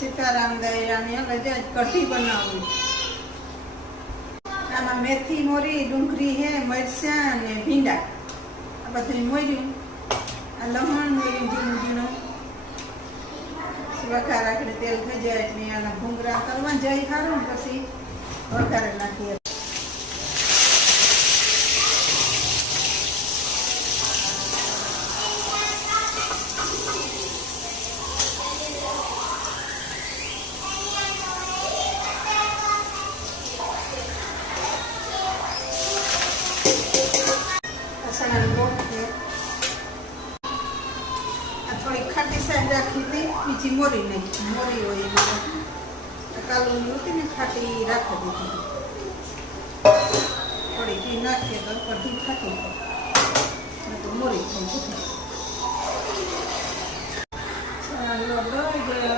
सीताराम दयानी હવે कढ़ी बनावी आमा मेथी मोरी डूंगरी है मरचा ने भींडा आ બધું મોર્યું આ લહણ મોર્યું ઝીણું ઝીણું વઘાર આખરે તેલ થઈ જાય એટલે આના ભૂંગળા કરવા જાય સારું પછી વઘાર નાખીએ थोड़ी खाटी साइड राखी थी बीजी मोरी नहीं मोरी हो कालू होती ने खाटी राख दी थी थोड़ी घी नाखिए तो कढ़ी खाटी तो मोरी थी।